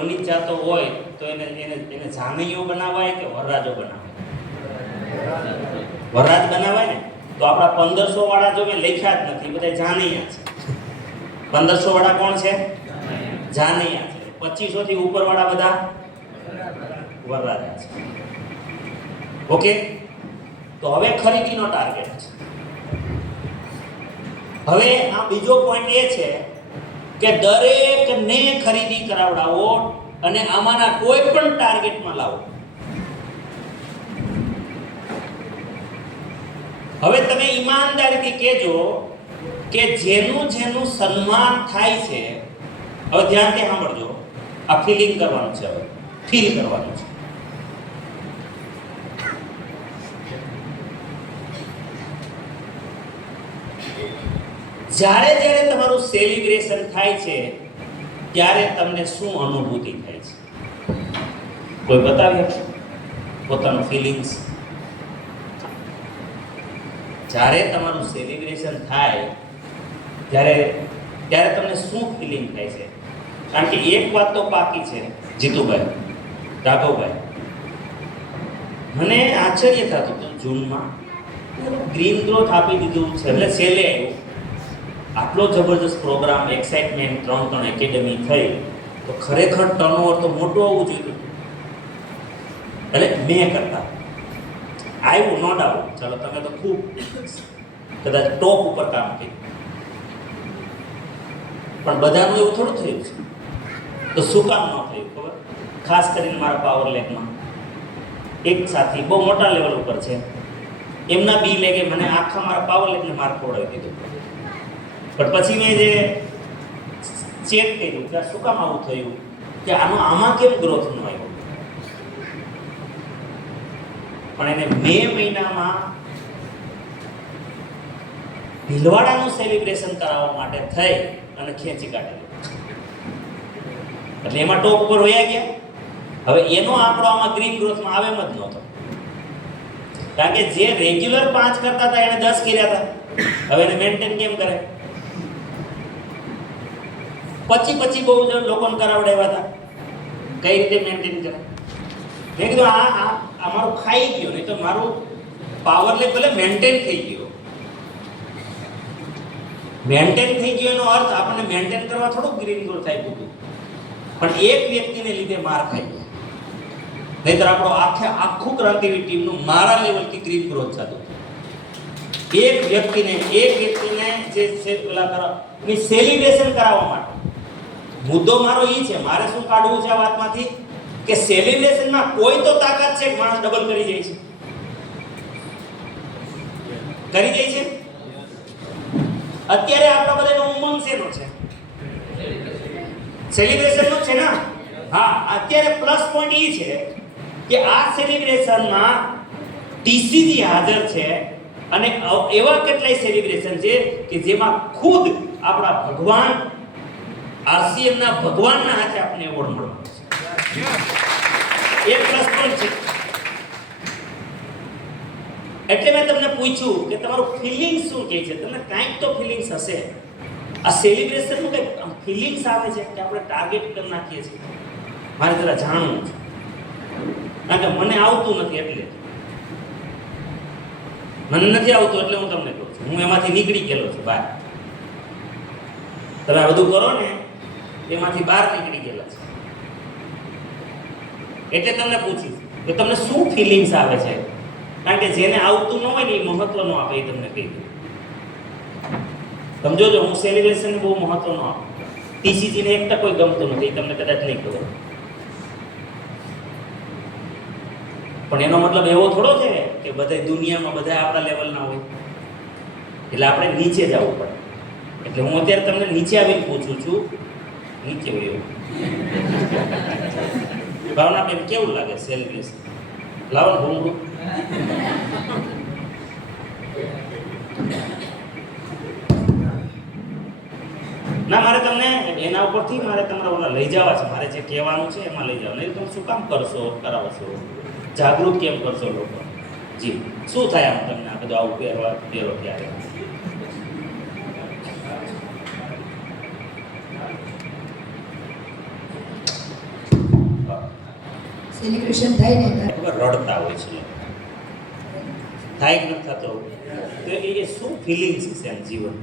બની જ જાતો હોય તો એને એને એને જાનૈયો બનાવાય કે વરરાજો બનાવાય? વરરાજ બનાવાય ને. તો આપણા 1500 વાળા જો મેં લખ્યા જ નથી, બધા જાનૈયા છે. 1500 વાળા કોણ છે? જાનૈયા છે. 2500 થી ઉપર વાળા બધા વરરાજા છે. ઓકે, તો હવે ખરીદીનો ટાર્ગેટ છે. હવે આ બીજો પોઈન્ટ એ છે કે દરેકને ખરીદી કરાવડાવો અને આમાંના કોઈ પણ ટાર્ગેટમાં લાવો. હવે તમે ઈમાનદારીથી કહેજો કે જેનું જેનું સન્માન થાય છે, હવે ધ્યાનથી સાંભળજો, આ ફીલિંગ કરવાનું છે. હવે ફીલ કરવાનું છે. જ્યારે જ્યારે તમારું સેલિબ્રેશન થાય છે ત્યારે તમને શું અનુભૂતિ થાય છે? કોઈ બતાવી આપશે પોતાનું ફિલિંગ્સ? જ્યારે તમારું સેલિબ્રેશન થાય ત્યારે તમને શું ફિલિંગ થાય છે? કારણ કે એક વાત તો બાકી છે જીતુભાઈ, રાઘવભાઈ, મને આશ્ચર્ય થતું હતું જૂનમાં ગ્રીન ગ્રોથ આપી દીધું છે એટલે સેલે આવ્યું, આટલો જબરદસ્ત પ્રોગ્રામ, એક્સાઇટમેન્ટ, 3 એકેડમી થઈ, તો ખરેખર ટર્નઓવર તો મોટું હોવું જોઈએ. એટલે મેં કરતા આવ્યું, નો ડાઉટ. ચાલો, તમે તો ખૂબ કદાચ ટોપ ઉપર કામ કર્યું, પણ બધાનું એવું થોડું થયું છે. તો શું કામ ન થયું ખબર? ખાસ કરીને મારા પાવર લેગમાં એક સાથી બહુ મોટા લેવલ ઉપર છે, એમના બી લેગે મને આખા મારા પાવર લેગને માર્ક ખવડાવી દીધું. પણ પછી મેં જે ચેક કર્યું કે શું કામ આવું થયું, કે આમાં કેમ ગ્રોથ ન આવ્યો. પણ એને મે મહિનામાં ભીલવાડાનું સેલિબ્રેશન કરાવવા માટે થઈ અને ખેંચી કાઢેલું, એટલે એમાં ટોપ ઉપર વયા ગયા. હવે એનો આંકડો આમાં ગ્રીન ગ્રોથમાં આવે જ નહોતો, કારણ કે જે રેગ્યુલર 5 કરતા હતા એને 10 કર્યા હતા. હવે એને મેન્ટેન કેમ કરે? પછી બહુ જ લોકોને કરાવડાવ્યા હતા, કઈ રીતે મેન્ટેન કરે? મેં કીધું આ મારું ખાઈ ગયો, નહીં તો મારું પાવર લેવલ મેન્ટેન થઈ ગયો. મેન્ટેન થઈ ગયો એનો અર્થ આપણને મેન્ટેન કરવા થોડુંક ગ્રીન ગ્રોથ થાય બધું, પણ એક વ્યક્તિને લીધે માર ખાઈ ગયો. નહીતર આપણો આખું ક્રાંતિવીર ટીમનું મારા લેવલથી ગ્રીન ગ્રોથ થતું. એક વ્યક્તિને જે સેલિબ્રેશન કરાવવા માટે. મુદ્દો મારો એ છે, મારે શું કાઢવું છે આ વાતમાંથી, કે સેલિબ્રેશનમાં કોઈ તો તાકાત છે કે માણસ ડબલ કરી જાય છે. અત્યારે આપણા બધાનો ઉમંગ શેનો છે? સેલિબ્રેશનનો છે ને. હા, અત્યારે પ્લસ પોઈન્ટ એ છે કે આ સેલિબ્રેશનમાં ટીસીજી હાજર છે અને એવા કેટલાય સેલિબ્રેશન છે કે જેમાં ખુદ આપણા ભગવાન આરસીએમ ના ભગવાનના હાથે આપણે એવોર્ડ મળવાનો છે. એક પ્લસ પોઈન્ટ છે. એટલે મેં તમને પૂછ્યું કે તમારું ફિલિંગ શું કહે છે? તમને કાંઈક તો ફિલિંગ્સ હશે. આ સેલિબ્રેશનનું કંઈક ફિલિંગ્સ આવે છે કે આપણે ટાર્ગેટ કરી નાખીએ છીએ. મારે જરા જાણવું છે, કારણ કે મને આવતું નથી. એટલે મને નથી આવતું એટલે હું તમને કહું છું, હું એમાંથી નીકળી ગયેલો છું બહાર. તમે આ બધું કરો ને એમાંથી બહાર નીકળી ગયેલા છે. એટલે તમને પૂછ્યું કે તમને શું ફિલિંગ્સ આવે છે, કારણ કે જેને આવતું ન હોય ને એ મહત્વ ન આપે. એ તમને કહી દઉં, સમજો છો, હું સેલિબ્રેશનને બહુ મહત્વ ન આપું. ટીસીજીને એક ટકોય ગમતું નથી, તમને કદાચ નહીં ખબર. પણ એનો મતલબ એવો થોડો છે કે બધા દુનિયામાં બધા આપણા લેવલના હોય, એટલે આપણે નીચે જવું પડે. એટલે હું અત્યારે તમને નીચે આવીને પૂછું છું, નીચે હોય એવું ભાવના બેન કેવું લાગે સેલિબ્રેશન? લાવો ને ભૂંગળું. ના, મારે તમને એના ઉપરથી મારે તમારા ઓલા લઈ જવા છે. મારે જે કહેવાનું છે એમાં લઈ જવા. નહીં તમે શું કામ કરશો, કરાવશો, જાગૃત કેમ કરશો લોકો? જી, શું થાય આમ તમને આ બધું આવું પહેરો ત્યારે? સેલિબ્રેશન થાય ને ખબર રડતા હોય છે લોકો. થાય કે નથી થતો તો એ શું ફિલિંગ્સ છે એમ જીવન.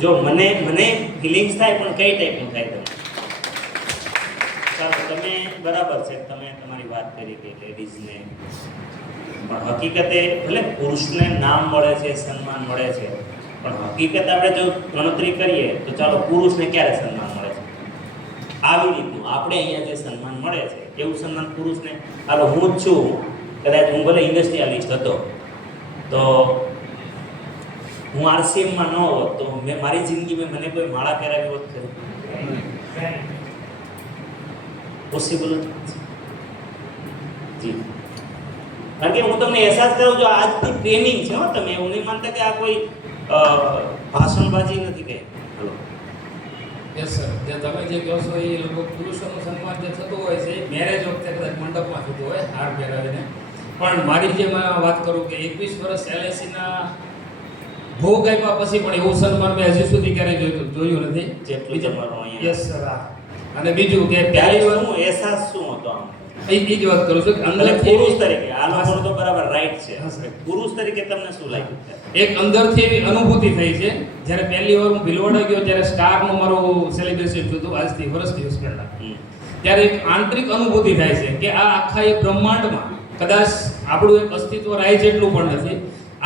જો મને ફિલિંગ્સ થાય પણ કઈ ટાઈપનું થાય તમને? ચાલો તમે બરાબર છે, તમે તમારી વાત કરી કે લેડીઝને, પણ હકીકતે ભલે પુરુષને નામ મળે છે, સન્માન મળે છે, પણ હકીકત આપણે જો ગણતરી કરીએ તો ચાલો પુરુષને ક્યારે સન્માન મળે છે? આવી રીતનું આપણે અહીંયા જે સન્માન મળે છે એવું સન્માન પુરુષને, હાલો હું જ છું, કદાચ હું ભલે ઇન્ડસ્ટ્રીયાલિસ્ટ હતો તો હું આરસીએમમાં ન હોત તો મેં મારી જિંદગીમાં મને કોઈ માળા પહેરાવી હોત ખરી? પોસિબલ જ જી. કારણ કે હું તમને અહેસાસ કરું છું આજથી ટ્રેનિંગ છે હો, તમે એવું નહીં માનતા કે આ કોઈ ભાષણબાજી નથી કે હલો. યસ સર, જે તમે જે કહો છો એ લોકો પુરુષોનું સન્માન જે થતું હોય છે મેરેજ વખતે કદાચ મંડપમાં થતું હોય હાર પહેરાવીને, પણ મારી જે વાત કરું કે 21 વર્ષ એલઆઈસીના ભોગ આપ્યા પછી પણ એવું સન્માન મેં હજી સુધી ક્યારેય જોયું નથી જેટલું તમારું અહીંયા. Yes sir. અને બીજું કે ત્યારે પહેલી વાર શું અહેસાસ શું હતો આમ? એ જ વાત કરું છું કે એટલે અંદરથી પુરુષ તરીકે આ લોકોનો તો બરાબર રાઈટ છે. હા, સર. પુરુષ તરીકે તમને શું લાગ્યું? એક અંદરથી એવી અનુભૂતિ થઈ છે જ્યારે પહેલી વાર હું ભીલવાડા ગયો ત્યારે સ્ટારનું મારું સેલિબ્રેશન થયું હતું આજથી વર્ષ દિવસ પહેલા. ત્યારે એક આંતરિક અનુભૂતિ થાય છે કે આ આખા એક બ્રહ્માંડમાં કદાચ આપણું એક અસ્તિત્વ રાય જેટલું પણ નથી,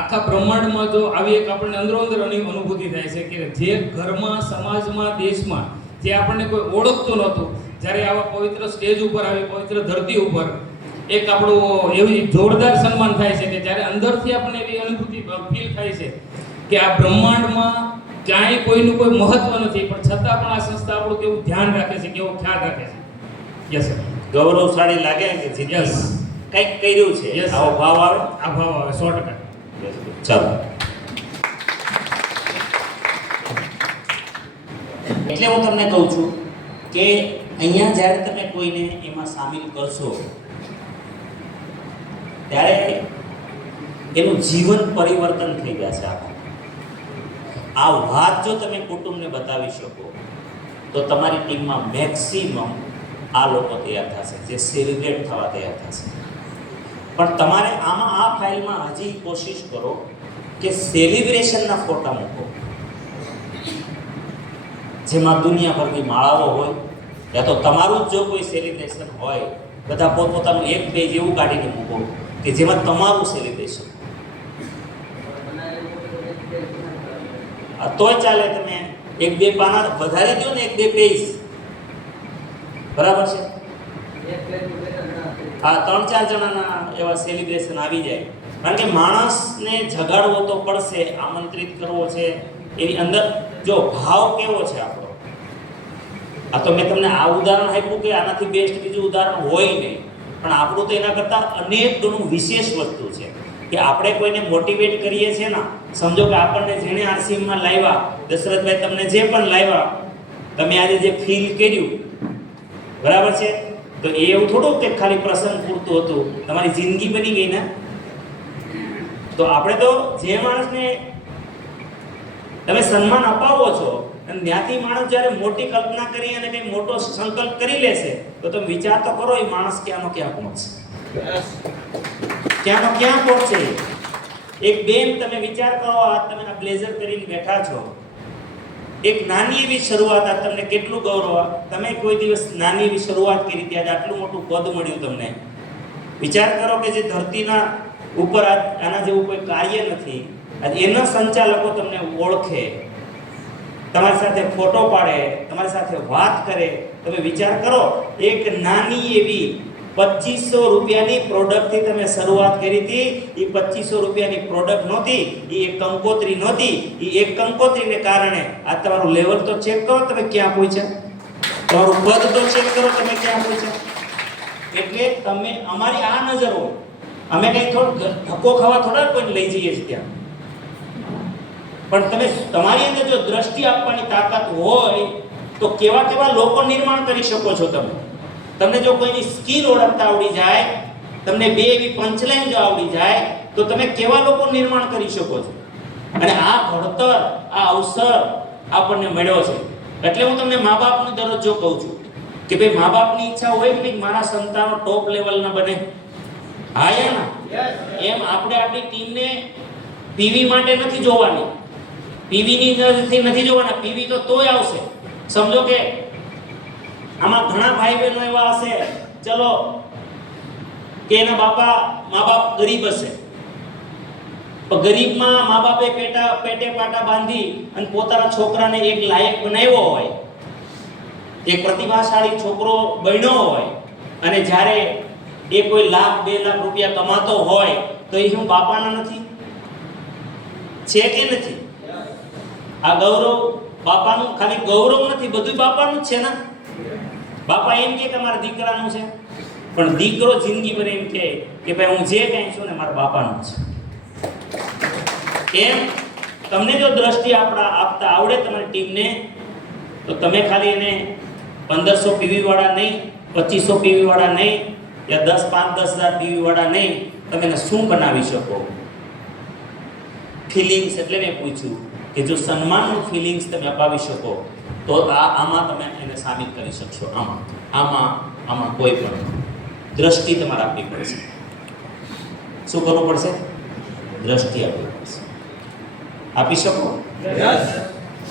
આખા બ્રહ્માંડમાં જો આવી એક આપણને અંદરો અંદર અનુભૂતિ થાય છે કે જે ઘરમાં, સમાજમાં, દેશમાં જે આપણને કોઈ ઓળખતું નહોતું, જ્યારે આવા પવિત્ર સ્ટેજ ઉપર, આવી પવિત્ર ધરતી ઉપર એક આપણું એવી જોરદાર સન્માન થાય છે કે જ્યારે અંદરથી આપણને એવી અનુભૂતિ ફીલ થાય છે કે આ બ્રહ્માંડમાં ક્યાંય કોઈનું કોઈ મહત્વ નથી, પણ છતાં પણ આ સંસ્થા આપણું કેવું ધ્યાન રાખે છે, કેવો ખ્યાલ રાખે છે. Yes sir. ગૌરવશાળી લાગે કે Yes. જીતમાં કંઈક કર્યું છે Yes, આવો sir. ભાવ આવે. આ ભાવ આવે 100%. ચાલો. એટલે હું તમને કહું છું કે અહીંયા જ્યારે તમે કોઈને એમાં સામેલ કરશો ત્યારે એનું જીવન પરિવર્તન થઈ જશે આખું. આ વાત જો તમે કુટુંબને બતાવી શકો તો તમારી ટીમમાં મેક્સિમમ આ લોકો તૈયાર થશે જે સેલિબ્રેટ થવા તૈયાર થશે. પણ તમારે આમાં આ ફાઇલમાં હજી કોશિશ કરો કે સેલિબ્રેશનના ફોટા મૂકો જેમાં દુનિયાભરની માળાઓ હોય, યા તો તમારું જ જો કોઈ સેલિબ્રેશન હોય, બધા પોતપોતાનું એક પેજ એવું કાઢીને મૂકો કે જેમાં તમારું સેલિબ્રેશન. તોય ચાલે, તમે એક બે પાના વધારી દો ને, એક બે પેજ, બરાબર છે? હા, 3-4 જણાના એવા સેલિબ્રેશન આવી જાય. કારણ કે માણસને જગાડવો તો પડશે, આમંત્રિત કરવો છે, એની અંદર જો ભાવ કેવો છે આપણો. આ તો મેં તમને આ ઉદાહરણ આપ્યું કે આનાથી બેસ્ટ બીજું ઉદાહરણ હોય નહીં, પણ આપણું તો એના કરતાં અનેક ગણું વિશેષ વસ્તુ છે કે આપણે કોઈને મોટિવેટ કરીએ છીએ ને. સમજો કે આપણને જેણે આરસીએમમાં લાવ્યા, દશરથભાઈ તમને જે પણ લાવ્યા, તમે આજે જે ફીલ કર્યું, બરાબર છે, તો એ એવું થોડું કે ખાલી પ્રસંગ પૂરતું હતું, તમારી જિંદગી બની ગઈ ને. તો આપણે તો જે માણસને તમે સન્માન અપાવો છો અને ત્યાંથી માણસ જ્યારે મોટી કલ્પના કરી અને કંઈ મોટો સંકલ્પ કરી લેશે તો તમે વિચાર તો કરો એ માણસ ક્યાંનો ક્યાં પહોંચશે, ક્યાંનો ક્યાં પહોંચશે. એક બેન તમે વિચાર કરો, આ તમે આ બ્લેઝર કરીને બેઠા છો, એક નાની એવી શરૂઆત, આ તમને કેટલું ગૌરવ. તમે કોઈ દિવસ નાની એવી શરૂઆત કરી ત્યારે આટલું મોટું પદ મળ્યું તમને. વિચાર કરો કે જે ધરતીના ઉપર આના જેવું કોઈ કાર્ય નથી, એના સંચાલકો તમને ઓળખે, તમારી સાથે ફોટો પાડે, તમારી સાથે વાત કરે. તમે વિચાર કરો, એક નાની એવી 2500 રૂપિયાની પ્રોડક્ટથી તમે શરૂઆત કરી હતી. એ 2500 રૂપિયાની પ્રોડક્ટ નહોતી, એ એક કંકોત્રી નહોતી. એ એક કંકોત્રીને કારણે આ તમારું લેવલ તો ચેક કરો, તમે ક્યાં પહોંચ્યા, તમારું પદ તો ચેક કરો, તમે ક્યાં પહોંચ્યા. એટલે તમે અમારી આ નજર હોય, અમે કંઈ થોડું ધક્કો ખાવા થોડા કોઈને લઈ જઈએ છીએ ત્યાં, પણ તમે તમારી અંદર જો દ્રષ્ટિ આપવાની તાકાત હોય તો કેવા કેવા લોકો નિર્માણ કરી શકો છો તમે. તમને જો કોઈની સ્કિલ ઓળખતા આવડી જાય, તમને બે એવી પંચલાઈન જો આવડી જાય તો તમે કેવા લોકો નિર્માણ કરી શકો છો. અને આ ભણતર, આ અવસર આપણને મળ્યો છે. એટલે હું તમને મા બાપનો દરજ્જો કહું છું કે ભાઈ મા બાપની ઈચ્છા હોય કે ભાઈ મારા સંતાનો ટોપ લેવલના બને? હા યા ના? એમ આપણે આપણી ટીમને પીવી માટે નથી જોવાની, પીવીની નથી જોવાના. પીવી તો તોય આવશે. સમજો કે આમાં ઘણા ભાઈ બહેનો એવા હશે, ચલો કે એના મા બાપ ગરીબ હશે, તો ગરીબમાં મા બાપે પેટે પાટા બાંધી અને પોતાના છોકરાને એક લાયક બનાવ્યો હોય, એક પ્રતિભાશાળી છોકરો બન્યો હોય, અને જ્યારે એ કોઈ લાખ 2 લાખ રૂપિયા કમાતો હોય તો એ શું બાપાના નથી? છે કે નથી? આ ગૌરવ બાપાનું ખાલી ગૌરવ નથી, બધું બાપાનું જ છે ને. બાપા એમ કે મારા દીકરાનું છે, પણ દીકરો જિંદગીભર એમ કે ભાઈ હું જે કંઈ છું ને મારા બાપાનું છે. એમ તમને જો દ્રષ્ટિ આપતા આવડે તમારી ટીમને, તો તમે ખાલી એને 1500 પીવી વાળા નહીં, 2500 પીવી વાળા નહીં, યા 5-10 હજાર પીવી વાળા નહીં, તમે એને શું બનાવી શકો? ફિલિંગ્સ. એટલે મેં પૂછ્યું કે જો સન્માનનું ફિલિંગ્સ તમે અપાવી શકો તો આમાં તમે એને સાબિત કરી શકશો. આમાં કોઈ પણ દ્રષ્ટિ તમારે આપવી પડશે. શું કરવું પડશે? દ્રષ્ટિ આપવી પડશે. આપી શકો?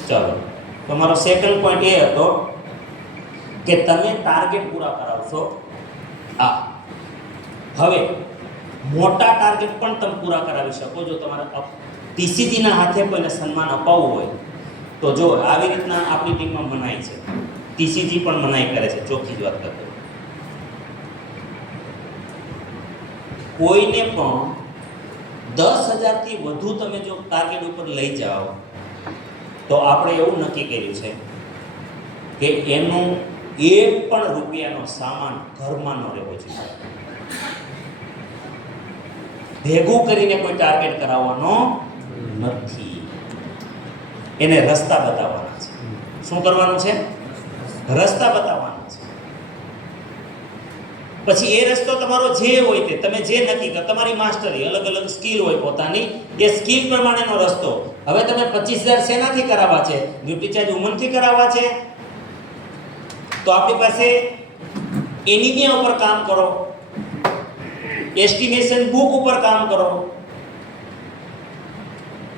ચાલો, તમારો સેકન્ડ પોઈન્ટ એ હતો કે તમે ટાર્ગેટ પૂરા કરાવશો. હવે મોટા ટાર્ગેટ પણ તમે પૂરા કરાવી શકો જો તમારે ટીસીજીના હાથે કોઈને સન્માન અપાવવું હોય તો. જો આવી રીતના આપણી ટીમમાં મનાઈ છે, ટીસીજી પણ મનાઈ કરે છે. ચોખ્ખી જ વાત કરતો, કોઈને પણ 10,000 થી વધુ તમે જો ટાર્ગેટ ઉપર લઈ જાઓ તો આપણે એવું નક્કી કર્યું છે કે એનું 1 પણ રૂપિયાનો સામાન ઘરમાં ન રહેવો જોઈએ. ભેગું કરીને કોઈ ટાર્ગેટ કરાવવાનો નથી. એને રસ્તા બતાવવાના છે. શું કરવાનું છે? રસ્તા બતાવવાના છે. પછી એ રસ્તો તમારો જે હોય તે તમે જે નક્કી કરો, તમારી માસ્ટરી, અલગ અલગ સ્કિલ હોય પોતાની, એ સ્કિલ પ્રમાણેનો રસ્તો. હવે તમે 25,000 શેનાથી કરાવવા છે? ન્યુટ્રીચાર્જ વુમનથી કરાવવા છે તો આપણી પાસે એનિમિયા ઉપર કામ કરો, એસ્ટિમેશન બુક ઉપર કામ કરો,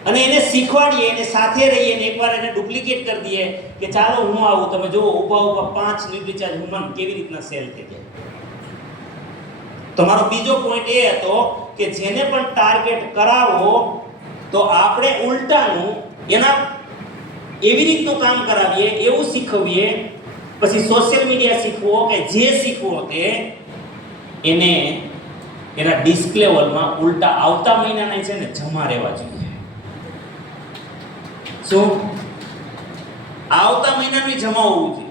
અને એને શીખવાડીએ, એને સાથે રહીએ, અને એકવાર એને ડુપ્લિકેટ કરી દઈએ કે ચાલો હું આવું. તમે જુઓ ઊભા 5 ન્યુટ્રીચાર્જ વુમન કેવી રીતના સેલ થઈ જાય. તમારો બીજો પોઈન્ટ એ હતો કે જેને પણ ટાર્ગેટ કરાવો તો આપણે ઉલટાનું એના એવી રીતનું કામ કરાવીએ, એવું શીખવીએ. પછી સોશિયલ મીડિયા શીખવો કે જે શીખવો તે એને એના ડિસ્પ્લે વોલમાં ઉલટા આવતા મહિનાના છે ને જમા રહેવા જોઈએ. શું? આવતા મહિનાનું જમા હોવું જોઈએ.